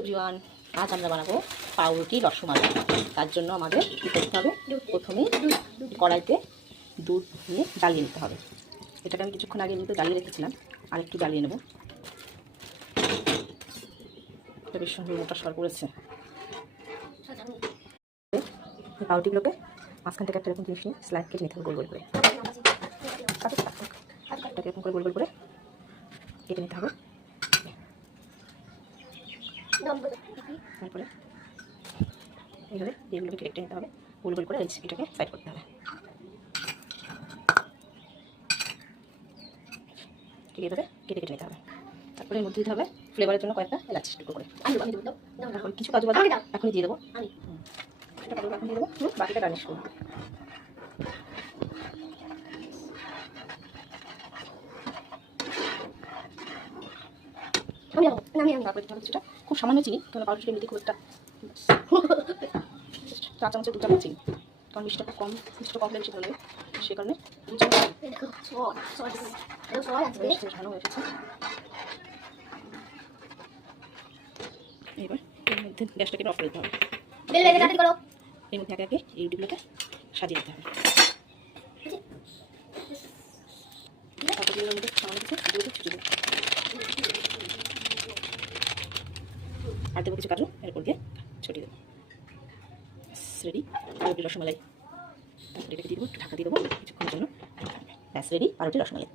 Everyone, আজ আমরা বানাবো পাউরুটি রসমালাই। তার জন্য আমাদের কী করতে হবে, প্রথমে কড়াইতে দুধ নিয়ে জ্বালিয়ে নিতে হবে। এটাকে আমি কিছুক্ষণ আগে কিন্তু জ্বালিয়ে রেখেছিলাম, আর একটু জ্বালিয়ে নেব। এটা বেশ সুন্দর মোটা সর পড়েছে। পাউরুটিগুলোকে মাঝখান থেকে একটা এরকম জিনিস নিয়ে স্লাইড কেটে নিতে হবে গোল গোল করে। এটাকে এরকম করে গোল গোল করে কেটে নিতে হবে। তারপরে এইভাবে এগুলোকে কেটে নিতে হবে গোল গোল করে, এটাকে সাইড করতে হবে। ঠিক এইভাবে কেটে কেটে নিতে হবে। তারপরে এর মধ্যে দিতে হবে ফ্লেভারের জন্য কয়েকটা এলাচ টুকরো করে। তারপরে কিছু কাজু বাদাম এখনই দিয়ে দেবো, কিছুটা কাজু বাদাম দিয়ে দেবো, বাকিটা গার্নিশ করবো। তারপরে দিতে হবে কিছুটা, খুব সামান্য চিনি, কারণ পাউরুটি এমনিতে খুব একটা 4 চামচের 2 চামচ চিনি, কারণ মিষ্টিটা খুব কম, মিষ্টিটা কম বেশি ভালো লাগে, সে কারণে 2 চামচ ভালো হয়ে এসেছে। এবার এর মধ্যে গ্যাসটাকে অফ করে দিতে হবে। এর মধ্যে একে একে এই রুটিগুলোকে সাজিয়ে দিতে হবে। তারপর এর মধ্যে সামান্য কিছু এগুলোকে ছুটিয়ে দেবো, আর দেবো কিছু কাজু এর উপর দিয়ে ছড়িয়ে দেবো। রেডি পাউরুটি রসমালাই। তারপরে এটাকে দিয়ে দেবো, একটু ঢাকা দিয়ে দেবো কিছুক্ষণের জন্য। ব্যাস রেডি পাউরুটি রসমালাই।